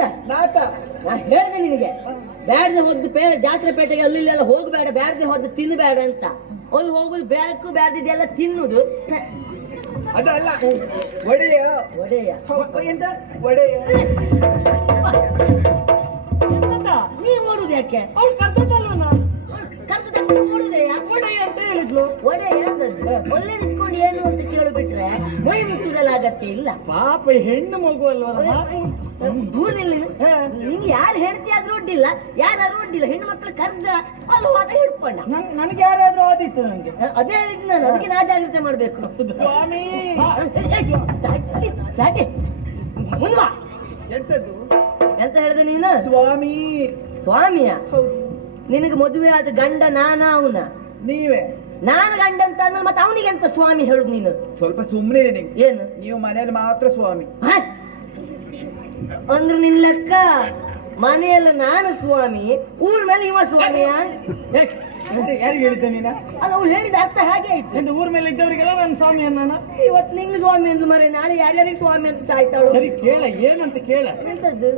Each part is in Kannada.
ನಾಟ ನಾ ಹೇಳ್ದೆ ನಿನಗೆ. ಬ್ಯಾಡ್ದೆ ಹೊದ್ದು ಪೇ ಜಾತ್ರೆ ಪೇಟೆಗೆ ಅಲ್ಲಿ ಇಲ್ಲಿ ಎಲ್ಲ ಹೋಗಬೇಡ ಬ್ಯಾಡ್ದೆ ಹೊದ್ದು ತಿನ್ನಬೇಡ ಅಂತ. ಅಲ್ಲಿ ಹೋಗುದು ಬ್ಯಾಡ್ಕು ಬ್ಯಾಡ್ದಿದೆಲ್ಲ ತಿನ್ನುದು. ಅದಲ್ಲ ಒಡೆಯ. ಒಡೆಯ. ಎಂತ? ಒಡೆಯ? ನೀ ಓಡುದು ಯಾಕೆ? ಕರೆದ ತಕ್ಷಣ ಓಡುದೆಯ ಒಡೆಯ ಅಂತ ಹೇಳಿದ್ಲು. ಒಡೆಯ. ಕೇಳಿಬಿಟ್ರೆ ಮೈ ಮುಟ್ಟುದಲ್ಲ ಅಗತ್ಯ ಇಲ್ಲ. ಪಾಪ ಹೆಣ್ಣು ಮಗು ಅಲ್ವಾ? ದೂರದಲ್ಲಿ ನೀನು. ನಿಂಗೆ ಯಾರು ಹೇಳ್ತಿ ಆದ್ರೂ ಒಡ್ಡಿಲ್ಲ ಯಾರು ಒಡ್ಡಿಲ್ಲ ಹೆಣ್ಣು ಮಕ್ಕಳು ಕರೆದ್ರ ಅಲ್ಲಿ ಹೋದ ಹಿಡ್ಕೊಂಡ. ನನ್ಗೆ ಯಾರಾದ್ರೂ ಆದಿತ್ತು ನನ್ಗೆ ಅದೇ ಹೇಳಿದ್ ನಾನು. ಅದಕ್ಕೆ ನಾ ಜಾಗ್ರತೆ ಮಾಡ್ಬೇಕು. ಸ್ವಾಮಿ! ಮುಂದ್ವ ಎಂತದ್ದು? ಎಂತ ಹೇಳಿದೆ ನೀನು? ಸ್ವಾಮಿ! ಸ್ವಾಮಿಯ? ಹೌದು. ನಿನಗೆ ಮದುವೆ ಆದ ಗಂಡ ನಾನ ಅವನ? ನೀವೇ. ನಾನು ಗಂಡ ಅಂತ ಮತ್ತೆ ಅವನಿಗೆ ಎಂತ ಸ್ವಾಮಿ ಹೇಳುದು ನೀನು? ಸ್ವಲ್ಪ ಸುಮ್ಮನೆ ನೀವು. ಏನು? ನೀವು ಮನೆಯಲ್ಲಿ ಮಾತ್ರ ಸ್ವಾಮಿ? ಅಂದ್ರೆ ನಿನ್ ಲೆಕ್ಕ? ಮನೆಯಲ್ಲ ನಾನು ಸ್ವಾಮಿ ಊರ್ ಮೇಲೆ ಇವ ಸ್ವಾಮಿಯ? ಯಾರಿಗೆ ಹೇಳಿದ್ದೆ ನೀನ? ಅಲ್ಲ ಅವ್ಳು ಹೇಳಿದ ಅರ್ಥ ಹಾಗೆ ಆಯ್ತು. ಎಂತ ಊರ್ ಮೇಲೆ ಇದ್ದವರಿಗೆಲ್ಲ ನನ್ನ ಸ್ವಾಮಿ ಅನ್ನ ಇವತ್ತು ನಿಂಗೆ ಸ್ವಾಮಿ ಅಂತ ಮರೆ ನಾಳೆ ಯಾರ್ಯಾರಿಗೆ ಸ್ವಾಮಿ ಅಂತ ಸಾಯ್ತಾಳು? ಸರಿ ಕೇಳ ಏನಂತ ಕೇಳ. ಎಂತದ್ದು?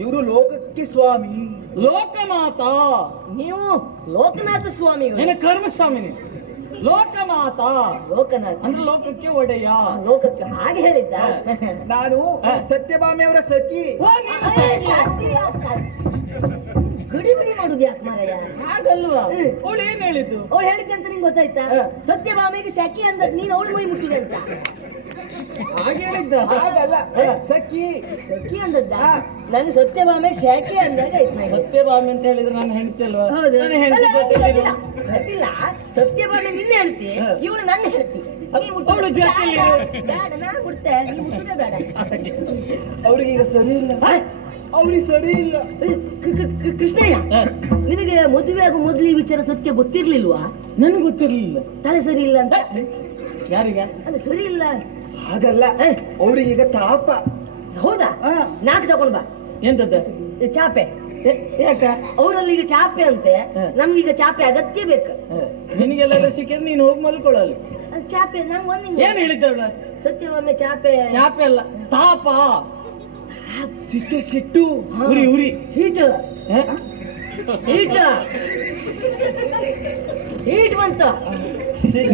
ಇವರು ಲೋಕಕ್ಕೆ ಸ್ವಾಮಿ. ಲೋಕನಾಥ ನೀವು ಲೋಕನಾಥ ಸ್ವಾಮಿಗಳು? ನಿನ್ನ ಕರ್ಮ ಸ್ವಾಮಿ ನೀನು. ಲೋಕನಾಥ ಲೋಕನಾಥ. ಅಂದ್ರೆ ಲೋಕಕ್ಕೆ ಒಡೆಯ. ಲೋಕಕ್ಕೆ ಹಾಗೆ ಹೇಳಿದ್ದ. ನಾನು. ಸತ್ಯಭಾಮಿಯವರ ಸಖಿ. ಗುಡಿ ಬಿಡಿ ಮಾಡುದು ಯಾಕೆ ಮಾರಯ್ಯ ಹಾಗಲ್ವಾ. ಅವಳು ಏನ್ ಹೇಳಿದ್ದು? ಅವಳು ಹೇಳಿದ್ದೆ ಅಂತ ನಿಂಗೆ ಗೊತ್ತಾಯ್ತಾ. ಸತ್ಯಭಾಮಿಗೆ ಸಖಿ ಅಂದದ್ ನೀನು ಅವಳು ಮೈ ಮುಟ್ಟಿದೆ ಅಂತ. ಹಾಗೆ ಹೇಳಿದ್ದ. ಹಾಗಲ್ಲ. ಸಖಿ ಸಖಿ ಅಂದದ್ದ? ಹಾ. ನನಗೆ ಸತ್ಯಭಾಮಿಗೆ ಸಖಿ ಅಂದಾಗ ಸತ್ಯಭಾಮಿ ಅಂತ ಹೇಳಿದ್ರೆ ನಾನು ಹೆಂಡತಿ ಅಲ್ವಾ? ಹೌದು. ಗೊತ್ತಿಲ್ಲ, ಗೊತ್ತಿಲ್ಲ. ನಿನ್ನೆ ಹೇಳ್ತಿ. ಇವಳು ನನ್ನ ಹೇಳ್ತಿ ನೀ ಮುಟ್ಟುದು ಅವಳು ಜೊತೆಲಿ ಬೇಡ ನಾನು ಮುಡ್ತೆ ನೀ ಮುಟ್ಟುದೇ ಬೇಡ. ಅವ್ರಿಗೆ ಈಗ ಸರಿ ಇಲ್ಲ? ಅವ್ರಿಗೆ ಸರಿ ಇಲ್ಲ. ಕೃಷ್ಣಯ್ಯ. ನಿನಗೆ ಮದುವೆ ಆಗೋ ಮೊದಲು ಈ ವಿಚಾರ ಸತ್ಯ ಗೊತ್ತಿರ್ಲಿಲ್ವಾ? ನನ್ಗೆ ಗೊತ್ತಿರ್ಲಿಲ್ಲ. ತಲೆ ಸರಿ ಇಲ್ಲ ಅಂತ. ಯಾರಿಗ? ಅಲ್ಲ ಸರಿ ಇಲ್ಲ ಹಾಗಲ್ಲ. ಏ. ಅವ್ರಿಗೆ ಈಗ ತಾಪ. ಹೌದಾ? ನಾಕ್ ತಗೊಂಡ್ ಬಾ. ಎಂತದ್ದ? ಚಾಪೆ. ಯಾಕ? ಅವರಲ್ಲಿ ಈಗ ಚಾಪೆ ಅಂತೆ. ನಮ್ಗೀಗ ಚಾಪೆ ಅಗತ್ಯ ಬೇಕು. ನಿನಗೆಲ್ಲ ಸಿಕ್ಕಿದ್ರೆ ನೀನು ಹೋಗಿ ಮಲ್ಕೊಳ್ಳಲ್ಲ. ಚಾಪೆ ನಂಗೆ ಒಂದು ಏನ್ ಹೇಳಿದ್ದವಳ ಸತ್ಯವೊಮ್ಮೆ ಚಾಪೆ. ಚಾಪೆ ಅಲ್ಲ ತಾಪ. ಸಿಟ್ಟು ಸಿಟ್ಟು ಉರಿ ಉರಿ. ಸೀಟು? ಹೀಟ್ ಹೀಟ್ ಬಂತು. ಸಿಟ್ಟು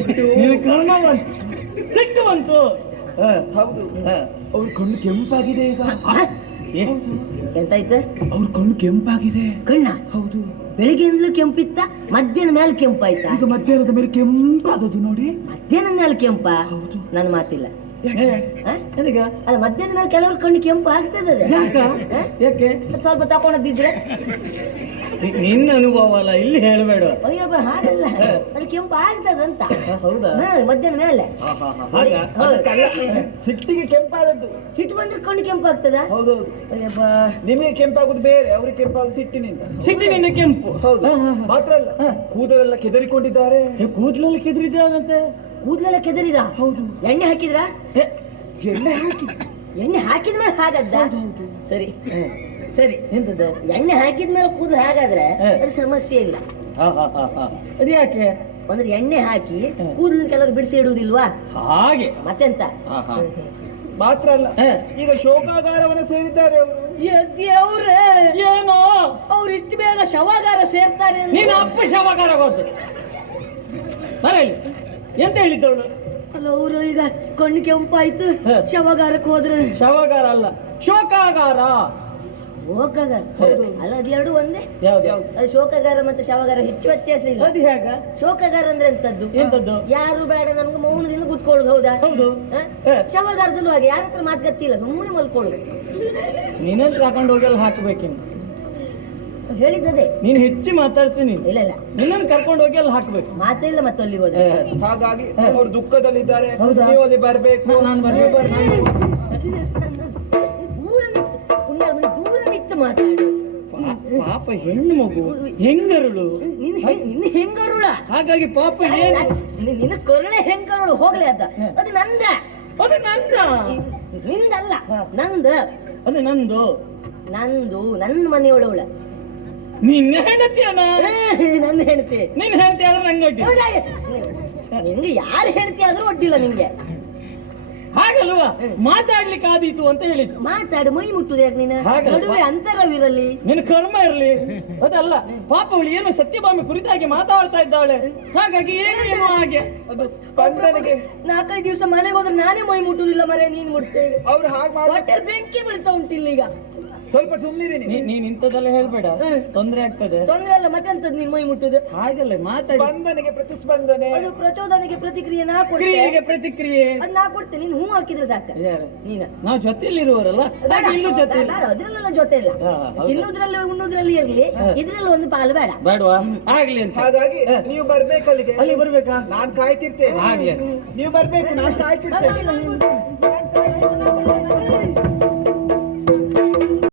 ಬಂತು. ಸಿಟ್ಟು ಬಂತು. ಹೌದು. ಅವ್ರ ಕಣ್ಣು ಕೆಂಪಾಗಿದೆ ಈಗ. ಎಂತಾಯ್ತು ಅವ್ರ ಕಣ್ಣು ಕೆಂಪಾಗಿದೆ. ಕಣ್ಣ? ಹೌದು. ಬೆಳಿಗ್ಗೆಯಿಂದಲೂ ಕೆಂಪಿತ್ತ ಮಧ್ಯಾಹ್ನ ಮೇಲೆ ಕೆಂಪಾಯ್ತಾ? ಈಗ ಮಧ್ಯಾಹ್ನದ ಮೇಲೆ ಕೆಂಪಾಗೋದು ನೋಡಿ. ಮಧ್ಯಾಹ್ನ ಮೇಲೆ ಕೆಂಪ? ಹೌದು. ನನ್ನ ಮಾತಿಲ್ಲ. ಅಲ್ಲ ಮಧ್ಯಾಹ್ನ ಮೇಲೆ ಕೆಲವ್ರ ಕಣ್ಣು ಕೆಂಪು ಆಗ್ತದೆ ಯಾಕ? ಯಾಕೆ? ಸ್ವಲ್ಪ ತಗೊಂಡದಿದ್ರೆ ನಿ- ನಿನ್ನ ಅನುಭವ ಅಲ್ಲ ಇಲ್ಲಿ ಹೇಳಬೇಡ. ಅಯ್ಯಬ್ಬ ಹಾಗಲ್ಲ. ಅದು ಕೆಂಪು ಆಗ್ತದಂತ. ಹೌದಾ? ಮಧ್ಯಾಹ್ನ ಮೇಲೆ. ಹಾ, ಹಾ, ಹಾ. ಹಾಗ? ಹೌದು. ಅದಕ್ಕಲ್ಲ, ಸಿಟ್ಟಿಗೆ ಕೆಂಪಾದದ್ದು. ಸಿಟ್ಟು ಬಂದ್ರೆ ಕಣ್ಣು ಕೆಂಪು ಆಗ್ತದ ಹೌದು ಅಯ್ಯಪ್ಪ ನಿಮಗೆ ಕೆಂಪಾಗುದು ಬೇರೆ ಅವ್ರಿಗೆ ಕೆಂಪಾಗುದು ಸಿಟ್ಟಿನಿಂದ. ಸಿಟ್ಟಿನಿಂದ ಕೆಂಪು. ಹೌದು. ಮಾತ್ರ ಅಲ್ಲ. ಕೂದಲೆಲ್ಲ ಕೆದರಿಕೊಂಡಿದ್ದಾರೆ. ಏ, ಕೂದ್ಲಲ್ಲಿ ಕೆದ್ರಿದ್ಯಾಗಂತೆ ಕೂದಲೆಲ್ಲ ಕೆದರಿದ? ಹೌದು. ಎಣ್ಣೆ ಹಾಕಿದ್ರ? ಎಣ್ಣೆ ಹಾಕಿ. ಎಣ್ಣೆ ಹಾಕಿದ ಮೇಲೆ ಹಾಗದ್ದ? ಸರಿ. ಸರಿ ಎಂತದ ಎಣ್ಣೆ ಹಾಕಿದ ಮೇಲೆ ಕೂದಲು ಹಾಗಾದ್ರೆ. ಅದು ಸಮಸ್ಯೆ ಇಲ್ಲ. ಹಾ, ಹಾ, ಹಾ, ಹಾ. ಅದು ಯಾಕೆ? ಅಂದ್ರೆ ಎಣ್ಣೆ ಹಾಕಿ. ಕೂದಲಿನ ಕೆಲವರು ಬಿಡಿಸಿ ಇಡುವುದಿಲ್ವಾ? ಹಾಗೆ. ಮತ್ತೆಂತ? ಹಾ, ಹಾ. ಮಾತ್ರ ಅಲ್ಲ ಈಗ ಶೋಕಾಗಾರವನ್ನು ಸೇರಿದ್ದಾರೆ ಅವರು. ದೇವ್ರೆ ಏನೋ? ಅವ್ರು ಇಷ್ಟು ಬೇಗ ಶವಾಗಾರ ಸೇರ್ತಾರೆ ನೀನು ಅಪ್ಪ ಶವಾಗಾರ ಗೊತ್ತು ಬರ ಇಲ್ಲಿ ಎಂತ ಹೇಳಿದ್ದವಳು? ಅಲ್ಲ ಅವರು ಈಗ ಕಣ್ಣು ಕೆಂಪಾಯ್ತು. ಶವಗಾರಕ್ಕೆ ಹೋದ್ರೆ. ಶವಗಾರ ಅಲ್ಲ. ಶೋಕಾಗಾರ. ಶೋಕಗಾರ. ಅಲ್ಲ ಅದೆರಡು ಒಂದೇ? ಅದು ಶೋಕಾಗಾರ ಮತ್ತೆ ಶವಗಾರ ಹೆಚ್ಚು ವ್ಯತ್ಯಾಸ ಇಲ್ಲ. ಅದು ಹೇಗ? ಶೋಕಗಾರ ಅಂದ್ರೆ ಎಂತದ್ದು? ಎಂತದ್ದು? ಯಾರು ಬೇಡ ನಮ್ಗೆ ಮೌನದಿಂದ ಕೂತ್ಕೊಳ್ಳೋದು ಹೌದಾ? ಹೌದು. ಶವಗಾರದಲ್ಲೂ ಹಾಗೆ. ಯಾರ ಹತ್ರ ಮಾತುಕತೆ ಇಲ್ಲ ಸುಮ್ಮನೆ ಮಲ್ಕೊಳ್ಳೋದು. ನೀನಂತ ತಗೊಂಡು ಹೋಗಿ ಅಲ್ಲಿ ಹಾಕ್ಬೇಕಿನ್ನು ಹೇಳಿದ್ದದೆ. ನೀನು ಹೆಚ್ಚು ಮಾತಾಡ್ತೀನಿ. ಇಲ್ಲ ಇಲ್ಲ. ನಿನ್ನನ್ನು ಕರ್ಕೊಂಡು ಹೋಗಿ ಅಲ್ಲಿ ಹಾಕ್ಬೇಕು. ಮಾತೇ ಇಲ್ಲ ಮತ್ತೆ ಅಲ್ಲಿ ಹೋದ್ರೆ. ಹಾಗಾಗಿ ಅವ್ರು ದುಃಖದಲ್ಲಿದ್ದಾರೆ. ಹೌದಾ? ನೀವು ಅಲ್ಲಿ ಬರ್ಬೇಕು. ನಾನು ಬರ್ಬೇಕು. ದೂರ ನಿಂತು ಪುಣ್ಯ ಅವ್ನು ದೂರ ನಿಂತು ಮಾತಾಡು ಪಾ- ಪಾಪ ಹೆಣ್ಣು ಮಗು ಹೆಂಗರುಳು? ನಿನ್ನ ಹೆ- ನಿನ್ನ ಹೆಂಗರುಳ? ಹಾಗಾಗಿ ಪಾಪ ಏನು ನಿ- ನಿನ್ನ ಕರುಳೆ ಹೆಂಗರುಳು ಹೋಗ್ಲಿ ಅದ. ಅದು ನಂದ. ಅದು ನಂದ. ನಿಂದಲ್ಲ. ನಂದ. ಅದು ನಂದು. ನಂದು ನನ್ನ ಮನೆಯೊಳವಳ ನಿನ್ನ ಹೆಂಡತಿಯನ? ನನ್ನ ಹೆಂಡತಿ. ನಿನ್ನ ಹೆಂಡತಿ ಆದ್ರೆ ನಂಗೆ ಒಡ್ಡಿ ಯಾರು ಹೆಂಡತಿ ಆದ್ರೂ ಒಡ್ಡಿಲ್ಲ ನಿಂಗೆ. ಹಾಗಲ್ವಾ? ಮಾತಾಡ್ಲಿಕ್ಕೆ ಆದೀತು ಅಂತ ಹೇಳಿ ಮಾತಾಡು ಮೈ ಮುಟ್ಟುದು ಯಾಕೆ ನೀನು. ನಡುವೆ ಅಂತರವಿರಲಿ. ನಿನ್ನ ಕರ್ಮ ಇರಲಿ. ಅದಲ್ಲ ಪಾಪ ಅವಳು ಏನು ಸತ್ಯಭಾಮಿ ಕುರಿತಾಗಿ ಮಾತಾಡ್ತಾ ಇದ್ದಾಳೆ. ಹಾಗಾಗಿ ಏನು ಹಾಗೆ. ಅದು ಸ್ಪಂದನೆಗೆ ನಾಲ್ಕೈದು ದಿವಸ ಮನೆಗೆ ಹೋದ್ರೆ ನಾನೇ ಮೈ ಮುಟ್ಟುದಿಲ್ಲ ಮರೆ ನೀನ್ ಮುಟ್ತೇವೆ ಅವ್ರು ಹಾಗೆ ಬೆಂಕಿ ಬೀಳ್ತಾ ಉಂಟಿಲ್ಲ ಈಗ ಸ್ವಲ್ಪ ಸುಮ್ಮನಿರಿ ನೀವು. ನೀ- ನೀನ್ ಇಂಥದ್ದೆಲ್ಲ ಹೇಳ್ಬೇಡ. ಹ್ಮ್. ತೊಂದ್ರೆ ಆಗ್ತದೆ. ತೊಂದ್ರೆ ಅಲ್ಲ ಮತ್ತೆ ಎಂತದ್ ನೀನ್ ಮೈ ಮುಟ್ಟುದು? ಹಾಗಲ್ಲ ಮಾತಾಡಿ. ಸ್ಪಂದನೆಗೆ ಪ್ರತಿಸ್ಪಂದನೆ. ಅದು ಪ್ರಚೋದನೆಗೆ ಪ್ರತಿಕ್ರಿಯೆ ನಾ ಕೊಡ್ತೇನೆ. ಕ್ರಿಯೆಗೆ ಪ್ರತಿಕ್ರಿಯೆ. ಅದ್ ನಾ ಕೊಡ್ತೇನೆ ನೀನ್ ಹೂ ಹಾಕಿದ್ರೆ ಸಾಕ. ಯಾರು? ನೀನ. ನಾವು ಜೊತೆಯಲ್ಲಿ ಇರುವವರಲ್ಲ ಇಲ್ಲೂ ಜೊತೆ ಬೇಡ, ಅದ್ರಲ್ಲೆಲ್ಲ ಜೊತೆ ಇಲ್ಲ. ಹಾ, ತಿನ್ನುದ್ರಲ್ಲಿ ಉಣ್ಣುದ್ರಲ್ಲಿ ಇರ್ಲಿ ಇದ್ರಲ್ಲಿ ಒಂದು ಪಾಲು ಬೇಡ. ಬೇಡವಾ? ಆಗ್ಲಿ ಅಂತ. ಹಾಗಾಗಿ ನೀವು ಬರ್ಬೇಕು ಅಲ್ಲಿಗೆ ಅಲ್ಲಿ ಬರ್ಬೇಕಾ? ನಾನ್ ಕಾಯ್ತಿರ್ತೇನೆ. ಆಗ್ಲಿ ನೀವು ಬರ್ಬೇಕು ನಾನ್ ಕಾಯ್ತಿರ್ತೇನೆ.